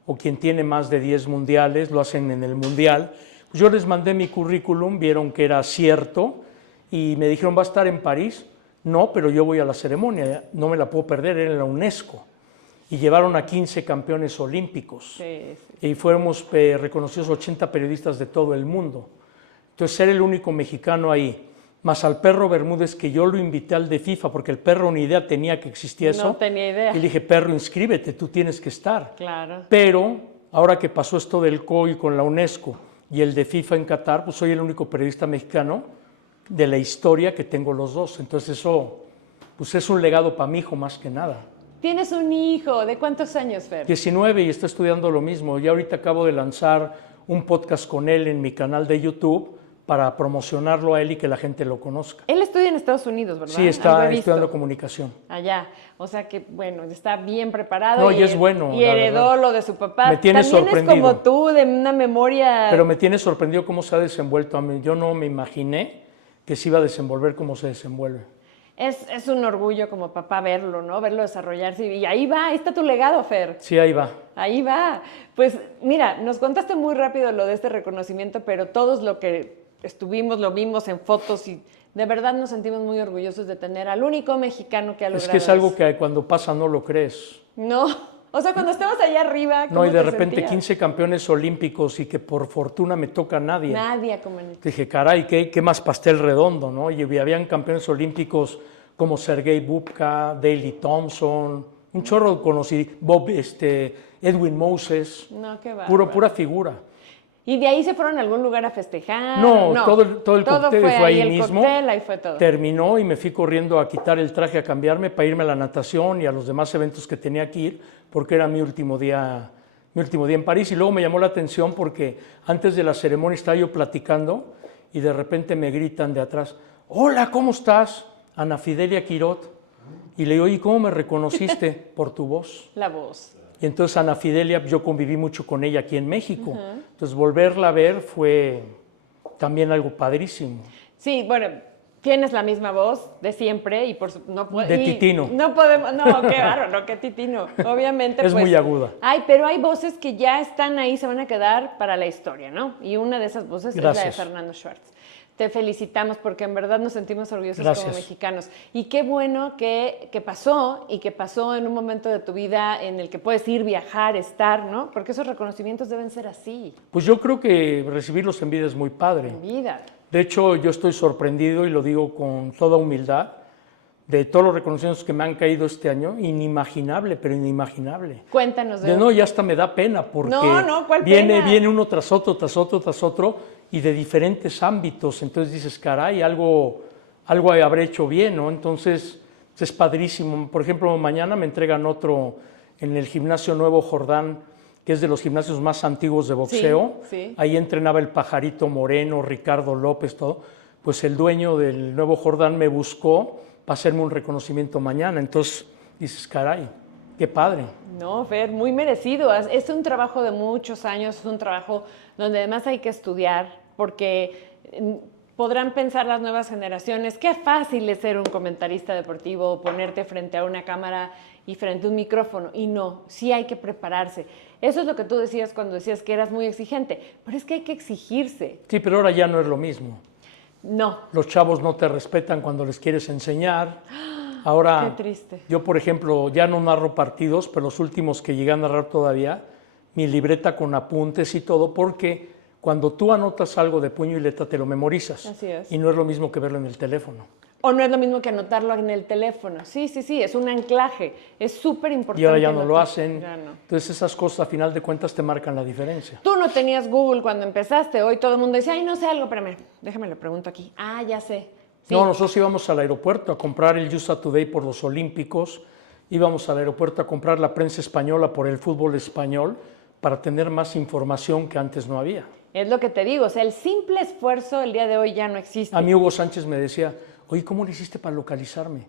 o quien tiene más de 10 mundiales, lo hacen en el mundial. Yo les mandé mi currículum, vieron que era cierto y me dijeron, ¿va a estar en París? No, pero yo voy a la ceremonia, no me la puedo perder, era en la UNESCO. Y llevaron a 15 campeones olímpicos. Sí. Y fuimos reconocidos 80 periodistas de todo el mundo. Entonces, ser el único mexicano ahí, más al Perro Bermúdez, que yo lo invité al de FIFA, porque el Perro ni idea tenía que existía eso. No tenía idea. Y le dije, Perro, inscríbete, tú tienes que estar. Claro. Pero, ahora que pasó esto del COI con la UNESCO y el de FIFA en Qatar, pues soy el único periodista mexicano de la historia que tengo los dos. Entonces, eso pues es un legado para mi hijo más que nada. Tienes un hijo, ¿de cuántos años, Fer? 19 y está estudiando lo mismo. Ya ahorita acabo de lanzar un podcast con él en mi canal de YouTube para promocionarlo a él y que la gente lo conozca. Él estudia en Estados Unidos, ¿verdad? Sí, está estudiando comunicación. Allá, o sea que, bueno, está bien preparado. No, y es bueno. Y heredó lo de su papá. Me tiene sorprendido. También es como tú, de una memoria... Pero me tiene sorprendido cómo se ha desenvuelto. A mí, yo no me imaginé que se iba a desenvolver como se desenvuelve. Es un orgullo como papá verlo, ¿no? Verlo desarrollarse. Y ahí va, ahí está tu legado, Fer. Sí, ahí va. Ahí va. Pues mira, nos contaste muy rápido lo de este reconocimiento, pero todos lo que estuvimos, lo vimos en fotos y de verdad nos sentimos muy orgullosos de tener al único mexicano que ha logrado. Es que es algo que cuando pasa no lo crees. No, O sea, cuando estabas allá arriba, ¿cómo No, y de te repente sentías? 15 campeones olímpicos y que por fortuna me toca nadie. Nadie como en el... Dije, caray, qué más pastel redondo, ¿no? Y habían campeones olímpicos como Sergei Bubka, Daley Thompson, un chorro conocí, Edwin Moses, No, qué pura bárbaro. figura. ¿Y de ahí se fueron a algún lugar a festejar? No, todo el cóctel fue ahí el mismo. Cóctel, ahí fue todo. Terminó y me fui corriendo a quitar el traje, a cambiarme para irme a la natación y a los demás eventos que tenía que ir, porque era mi último día en París. Y luego me llamó la atención porque antes de la ceremonia estaba yo platicando y de repente me gritan de atrás, hola, ¿cómo estás? Ana Fidelia Quirot. Y le digo, oye, ¿cómo me reconociste? Por tu voz. La voz. Y entonces Ana Fidelia, yo conviví mucho con ella aquí en México. Entonces volverla a ver fue también algo padrísimo. Sí, bueno, tienes la misma voz de siempre y De Titino. No podemos, no, qué bárbaro, qué Titino. Obviamente, Es muy aguda. Pero hay voces que ya están ahí, se van a quedar para la historia, ¿no? Y una de esas voces es la de Fernando Schwartz. Te felicitamos porque en verdad nos sentimos orgullosos como mexicanos. Y qué bueno que pasó y que pasó en un momento de tu vida en el que puedes ir, viajar, estar, ¿no? Porque esos reconocimientos deben ser así. Pues yo creo que recibirlos en vida es muy padre. En vida. De hecho, yo estoy sorprendido y lo digo con toda humildad de todos los reconocimientos que me han caído este año. Inimaginable, pero inimaginable. Cuéntanos de No, ya hasta me da pena porque ¿cuál pena? viene uno tras otro, tras otro, tras otro y de diferentes ámbitos. Entonces dices, caray, algo habré hecho bien, ¿no? Entonces es padrísimo. Por ejemplo, mañana me entregan otro en el Gimnasio Nuevo Jordán, que es de los gimnasios más antiguos de boxeo. Sí. Ahí entrenaba el Pajarito Moreno, Ricardo López, todo. Pues el dueño del Nuevo Jordán me buscó para hacerme un reconocimiento mañana. Entonces dices, caray, qué padre. No, Fer, muy merecido. Es un trabajo de muchos años, es un trabajo donde además hay que estudiar, porque podrán pensar las nuevas generaciones, qué fácil es ser un comentarista deportivo, ponerte frente a una cámara y frente a un micrófono. Y no, sí hay que prepararse. Eso es lo que tú decías cuando decías que eras muy exigente, pero es que hay que exigirse. Sí, pero ahora ya no es lo mismo. No. Los chavos no te respetan cuando les quieres enseñar. Ahora, qué triste. Yo, por ejemplo, ya no narro partidos, pero los últimos que llegué a narrar todavía, mi libreta con apuntes y todo, porque cuando tú anotas algo de puño y letra te lo memorizas. Así es. Y no es lo mismo que verlo en el teléfono. O no es lo mismo que anotarlo en el teléfono. Sí, es un anclaje. Es súper importante. Y ahora ya no lo hacen. Ya no. Entonces esas cosas a final de cuentas te marcan la diferencia. Tú no tenías Google cuando empezaste. Hoy todo el mundo dice, ay, no sé algo, espérame, déjame lo pregunto aquí. Ah, ya sé. Sí. No, nosotros íbamos al aeropuerto a comprar el USA Today por los Olímpicos. Íbamos al aeropuerto a comprar la prensa española por el fútbol español para tener más información que antes no había. Es lo que te digo, o sea, el simple esfuerzo el día de hoy ya no existe. A mí Hugo Sánchez me decía, oye, ¿cómo le hiciste para localizarme?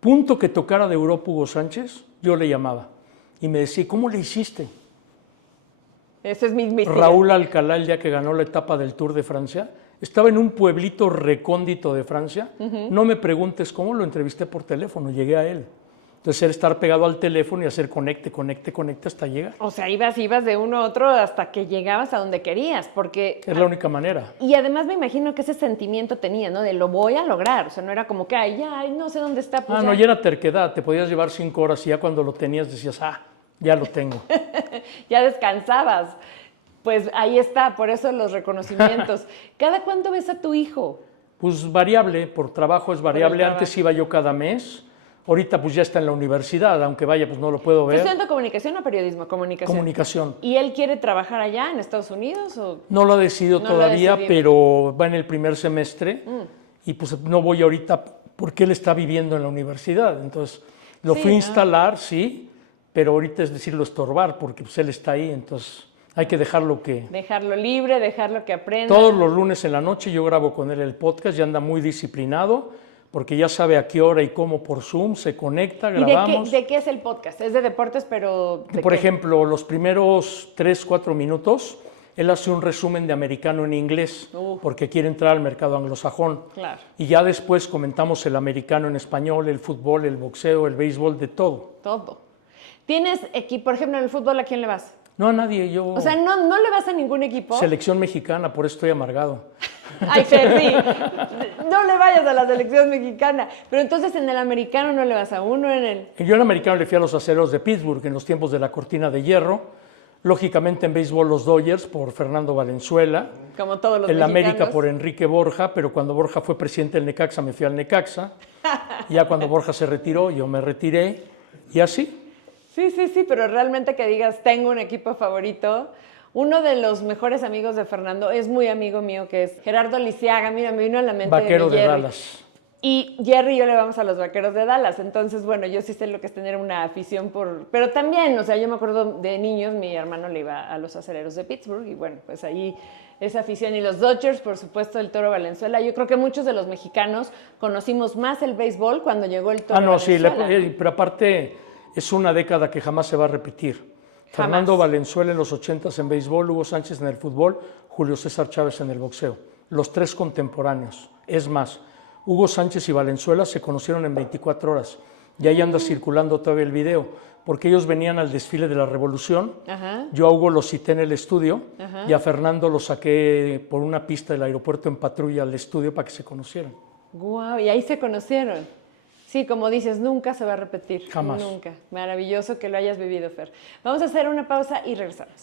Punto que tocara de Europa Hugo Sánchez, yo le llamaba. Y me decía, ¿cómo le hiciste? Ese es mi misterio. Raúl Alcalá, el día que ganó la etapa del Tour de Francia, estaba en un pueblito recóndito de Francia. No me preguntes cómo, lo entrevisté por teléfono, llegué a él. Entonces, era estar pegado al teléfono y hacer conecte hasta llegar. O sea, ibas de uno a otro hasta que llegabas a donde querías, porque... Es la única manera. Y además me imagino que ese sentimiento tenía, ¿no? De lo voy a lograr. O sea, no era como que, ay, no sé dónde está. Pues no, ya era terquedad. Te podías llevar 5 horas y ya cuando lo tenías decías, ya lo tengo. Ya descansabas. Pues ahí está, por eso los reconocimientos. ¿Cada cuánto ves a tu hijo? Pues variable, por trabajo es variable. Antes iba yo cada mes. Ahorita pues ya está en la universidad, aunque vaya pues no lo puedo ver. ¿Estás estudiando comunicación o periodismo? Comunicación. ¿Y él quiere trabajar allá en Estados Unidos? ¿O? No lo ha decidido todavía, pero va en el primer semestre y pues no voy ahorita porque él está viviendo en la universidad. Entonces lo fui a instalar, sí, pero ahorita es decirlo estorbar porque pues él está ahí, entonces hay que dejarlo Dejarlo libre, dejarlo que aprenda. Todos los lunes en la noche yo grabo con él el podcast, ya anda muy disciplinado. Porque ya sabe a qué hora y cómo por Zoom se conecta, grabamos. ¿Y de qué es el podcast? Es de deportes, pero... Por ejemplo, los primeros 3-4 minutos, él hace un resumen de americano en inglés, porque quiere entrar al mercado anglosajón. Claro. Y ya después comentamos el americano en español, el fútbol, el boxeo, el béisbol, de todo. Todo. ¿Tienes equipo, por ejemplo, en el fútbol, a quién le vas? No, a nadie, yo... O sea, ¿no le vas a ningún equipo? Selección mexicana, por eso estoy amargado. Ay, Fer, sí. No le vayas a la selección mexicana. Pero entonces en el americano no le vas a uno, en el... Yo en americano le fui a los Acereros de Pittsburgh en los tiempos de la cortina de hierro. Lógicamente en béisbol los Dodgers por Fernando Valenzuela. Como todos los En la mexicanos. América por Enrique Borja, pero cuando Borja fue presidente del Necaxa me fui al Necaxa. Ya cuando Borja se retiró, yo me retiré y así. Sí, pero realmente que digas, tengo un equipo favorito. Uno de los mejores amigos de Fernando es muy amigo mío, que es Gerardo Lisiaga. Mira, me vino a la mente Vaquero de Jerry. Dallas. Y Jerry y yo le vamos a los Vaqueros de Dallas. Entonces, bueno, yo sí sé lo que es tener una afición por... Pero también, o sea, yo me acuerdo de niños, mi hermano le iba a los Acereros de Pittsburgh y bueno, pues ahí esa afición. Y los Dodgers, por supuesto, el Toro Valenzuela. Yo creo que muchos de los mexicanos conocimos más el béisbol cuando llegó el Toro Valenzuela. Sí, pero aparte es una década que jamás se va a repetir. Fernando Valenzuela en los 80s en béisbol, Hugo Sánchez en el fútbol, Julio César Chávez en el boxeo. Los tres contemporáneos. Es más, Hugo Sánchez y Valenzuela se conocieron en 24 horas. Y ahí anda circulando todavía el video, porque ellos venían al desfile de la Revolución. Ajá. Yo a Hugo lo cité en el estudio. Ajá. Y a Fernando lo saqué por una pista del aeropuerto en patrulla al estudio para que se conocieran. Guau, y ahí se conocieron. Sí, como dices, nunca se va a repetir. Jamás. Nunca. Maravilloso que lo hayas vivido, Fer. Vamos a hacer una pausa y regresamos.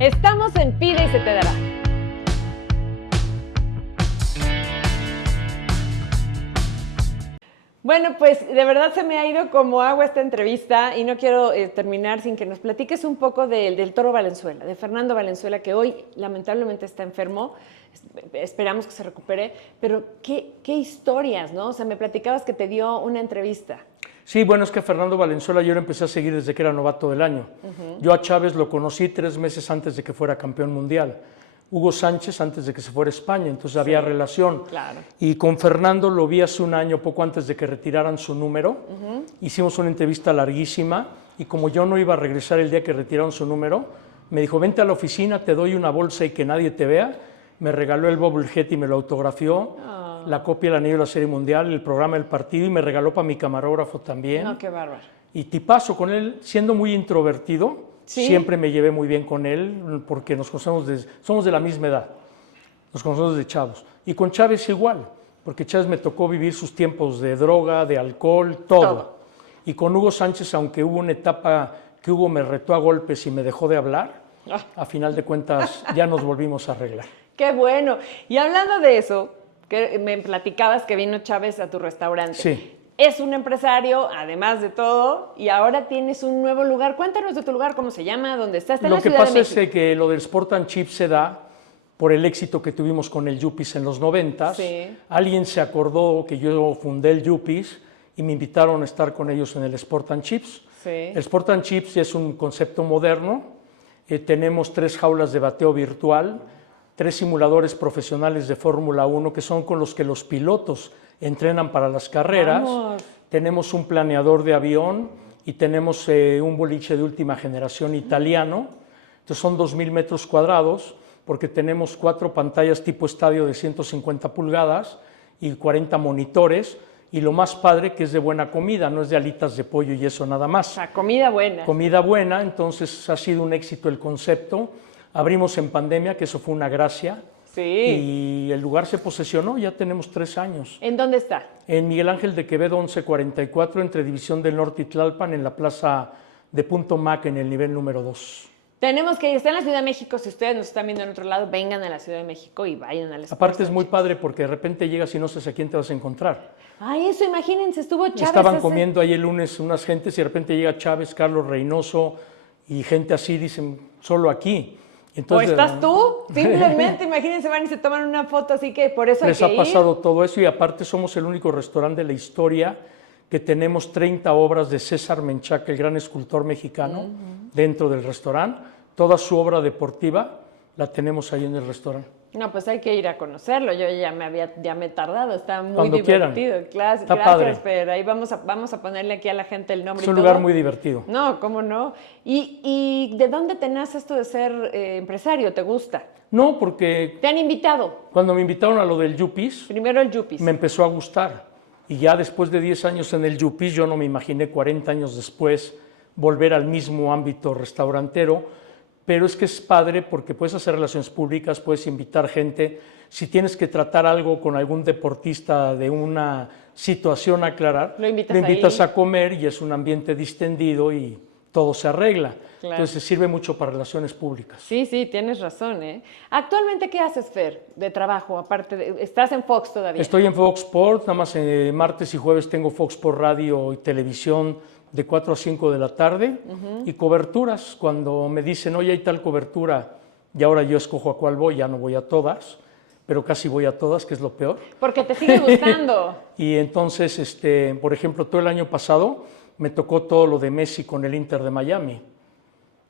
Estamos en Pide y se te dará. Bueno, pues de verdad se me ha ido como agua esta entrevista y no quiero terminar sin que nos platiques un poco del Toro Valenzuela, de Fernando Valenzuela, que hoy lamentablemente está enfermo. Esperamos que se recupere, pero qué historias, ¿no? O sea, me platicabas que te dio una entrevista. Sí, bueno, es que Fernando Valenzuela yo lo empecé a seguir desde que era novato del año. Yo a Chávez lo conocí 3 meses antes de que fuera campeón mundial. Hugo Sánchez antes de que se fuera a España, entonces había relación. Claro. Y con Fernando lo vi hace un año, poco antes de que retiraran su número. Hicimos una entrevista larguísima y como yo no iba a regresar el día que retiraron su número, me dijo, vente a la oficina, te doy una bolsa y que nadie te vea. Me regaló el bobblehead y me lo autografió, la copia del anillo de la Serie Mundial, el programa del partido y me regaló para mi camarógrafo también. No, qué bárbaro. Y tipazo con él, siendo muy introvertido. ¿Sí? Siempre me llevé muy bien con él porque nos conocemos somos de la misma edad, nos conocemos desde chavos. Y con Chávez igual, porque Chávez me tocó vivir sus tiempos de droga, de alcohol, todo. Y con Hugo Sánchez, aunque hubo una etapa que Hugo me retó a golpes y me dejó de hablar, a final de cuentas ya nos volvimos a arreglar. ¡Qué bueno! Y hablando de eso, que me platicabas que vino Chávez a tu restaurante. Sí. Es un empresario, además de todo, y ahora tienes un nuevo lugar. Cuéntanos de tu lugar, ¿cómo se llama? ¿Dónde está? Está en la Ciudad de México. Lo que pasa es que lo del Sport and Chips se da por el éxito que tuvimos con el Yuppies en los 90s. Sí. Alguien se acordó que yo fundé el Yuppies y me invitaron a estar con ellos en el Sport and Chips. Sí. El Sport and Chips es un concepto moderno. Tenemos 3 jaulas de bateo virtual, 3 simuladores profesionales de Fórmula 1 que son con los que los pilotos entrenan para las carreras. Vamos. Tenemos un planeador de avión y tenemos un boliche de última generación italiano. Entonces son 2,000 metros cuadrados porque tenemos 4 pantallas tipo estadio de 150 pulgadas y 40 monitores. Y lo más padre que es de buena comida, no es de alitas de pollo y eso nada más. O sea, comida buena. Comida buena, entonces ha sido un éxito el concepto. Abrimos en pandemia, que eso fue una gracia. Sí. Y el lugar se posesionó, ya tenemos 3 años. ¿En dónde está? En Miguel Ángel de Quevedo 1144, entre División del Norte y Tlalpan, en la plaza de Punto Mac, en el nivel número 2. Tenemos que ir, está en la Ciudad de México, si ustedes nos están viendo en otro lado, vengan a la Ciudad de México y vayan al Sport Aparte es and muy Chips. padre porque de repente llegas y no sabes a quién te vas a encontrar. Ay, eso, imagínense, estuvo Chávez. Estaban comiendo ahí el lunes unas gentes y de repente llega Chávez, Carlos Reynoso y gente así, dicen, solo aquí. Entonces, o estás tú, simplemente, imagínense, van y se toman una foto, así que por eso hay les que ha ir. pasado todo eso y aparte somos el único restaurante de la historia que tenemos 30 obras de César Menchaca, el gran escultor mexicano, dentro del restaurante. Toda su obra deportiva la tenemos ahí en el restaurante. No, pues hay que ir a conocerlo. Yo ya me he tardado, está muy Cuando divertido. quieran. Está Gracias, padre. Pero ahí vamos a ponerle aquí a la gente el nombre. Es un y todo. lugar muy divertido. No, ¿cómo no? ¿Y de dónde te nace esto de ser empresario? ¿Te gusta? No, porque ¿Te han invitado? cuando me invitaron a lo del Yuppies, Primero el Yuppies. me empezó a gustar. Y ya después de 10 años en el Yuppies, yo no me imaginé 40 años después volver al mismo ámbito restaurantero, pero es que es padre porque puedes hacer relaciones públicas, puedes invitar gente. Si tienes que tratar algo con algún deportista de una situación a aclarar, lo invitas ahí a comer y es un ambiente distendido y todo se arregla. Claro. Entonces sirve mucho para relaciones públicas. Sí, sí, tienes razón, ¿eh? Actualmente, ¿qué haces, Fer, de trabajo? Aparte de, ¿estás en Fox todavía? Estoy en Fox Sports, nada más martes y jueves tengo Fox Sports Radio y televisión de 4 a 5 de la tarde y coberturas. Cuando me dicen, oye, hay tal cobertura y ahora yo escojo a cuál voy, ya no voy a todas, pero casi voy a todas, que es lo peor. Porque te sigue gustando. Y entonces, por ejemplo, todo el año pasado me tocó todo lo de Messi con el Inter de Miami.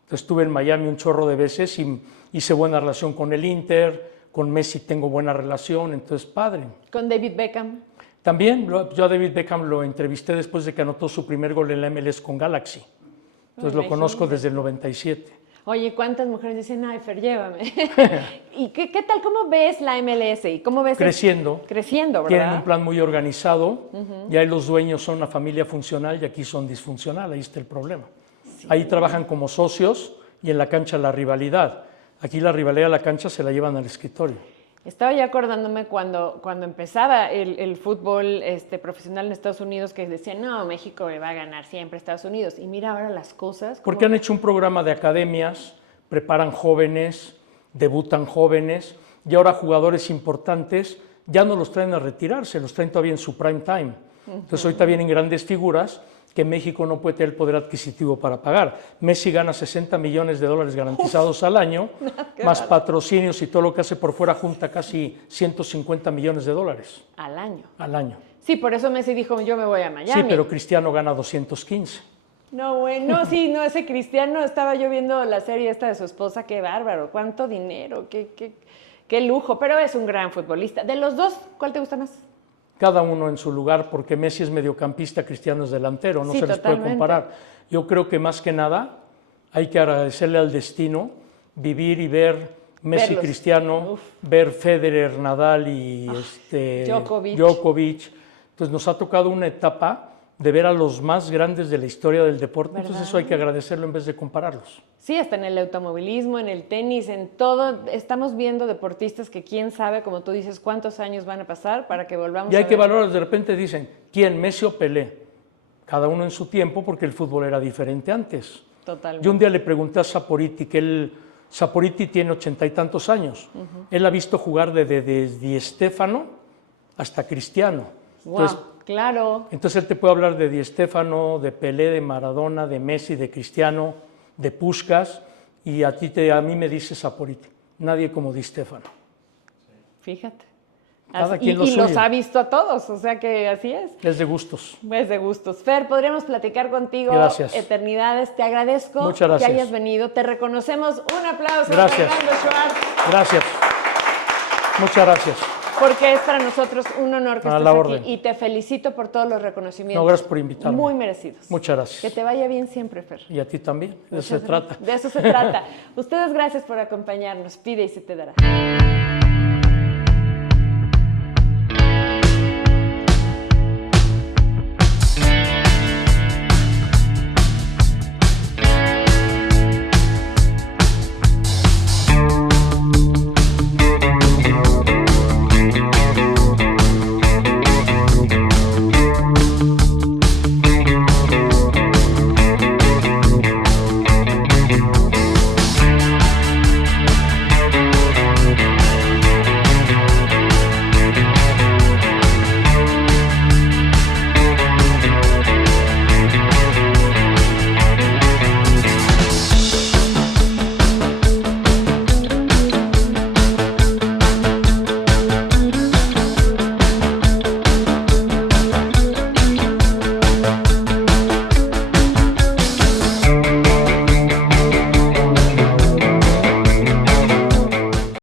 Entonces, estuve en Miami un chorro de veces y hice buena relación con el Inter, con Messi tengo buena relación, entonces padre. ¿Con David Beckham? También, yo a David Beckham lo entrevisté después de que anotó su primer gol en la MLS con Galaxy. Entonces lo conozco desde el 97. Oye, ¿cuántas mujeres dicen, ay, Fer, llévame? ¿Y qué tal? ¿Cómo ves la MLS? ¿Y cómo ves creciendo, creciendo, ¿verdad? Tienen un plan muy organizado, y ahí los dueños son una familia funcional y aquí son disfuncional, ahí está el problema. Sí. Ahí trabajan como socios y en la cancha la rivalidad. Aquí la rivalidad de la cancha se la llevan al escritorio. Estaba ya acordándome cuando empezaba el fútbol profesional en Estados Unidos, que decían, no, México le va a ganar siempre a Estados Unidos. Y mira ahora las cosas. Porque han hecho un programa de academias, preparan jóvenes, debutan jóvenes, y ahora jugadores importantes ya no los traen a retirarse, los traen todavía en su prime time. Entonces ahorita vienen grandes figuras que México no puede tener el poder adquisitivo para pagar. Messi gana $60 millones garantizados al año, más patrocinios y todo lo que hace por fuera junta casi $150 millones. ¿Al año? Al año. Sí, por eso Messi dijo, yo me voy a Miami. Sí, pero Cristiano gana 215. No, bueno, sí, no, ese Cristiano, estaba yo viendo la serie esta de su esposa, qué bárbaro, cuánto dinero, qué lujo, pero es un gran futbolista. De los dos, ¿cuál te gusta más? Cada uno en su lugar, porque Messi es mediocampista, Cristiano es delantero, no se les puede comparar. Yo creo que más que nada hay que agradecerle al destino, vivir y ver Messi, Cristiano, ver Federer, Nadal y Djokovic. Entonces nos ha tocado una etapa de ver a los más grandes de la historia del deporte, ¿verdad? Entonces eso hay que agradecerlo en vez de compararlos. Sí, hasta en el automovilismo, en el tenis, en todo, estamos viendo deportistas que quién sabe, como tú dices, cuántos años van a pasar para que volvamos a ver. Y hay que valorar, de repente dicen, ¿quién, Messi o Pelé? Cada uno en su tiempo, porque el fútbol era diferente antes. Totalmente. Yo un día le pregunté a Saporiti, Saporiti tiene 80 y tantos años, él ha visto jugar desde Di Stéfano hasta Cristiano. Wow. Entonces, claro. Entonces él te puede hablar de Di Stéfano, de Pelé, de Maradona, de Messi, de Cristiano, de Puskás, y a mí me dice Saporiti, nadie como Di Stéfano. Fíjate. Cada quien y los ha visto a todos, o sea que así es. Es de gustos. Es de gustos. Fer, podríamos platicar contigo. Gracias. Eternidades. Te agradezco Muchas gracias. Que hayas venido. Te reconocemos. Un aplauso. Gracias. Fernando Schwartz. Gracias. Muchas gracias. Porque es para nosotros un honor que estés orden. aquí y te felicito por todos los reconocimientos. No, gracias por invitarme. Muy merecidos. Muchas gracias. Que te vaya bien siempre, Fer. Y a ti también, de eso se trata. De eso se trata. Ustedes gracias por acompañarnos. Pide y se te dará.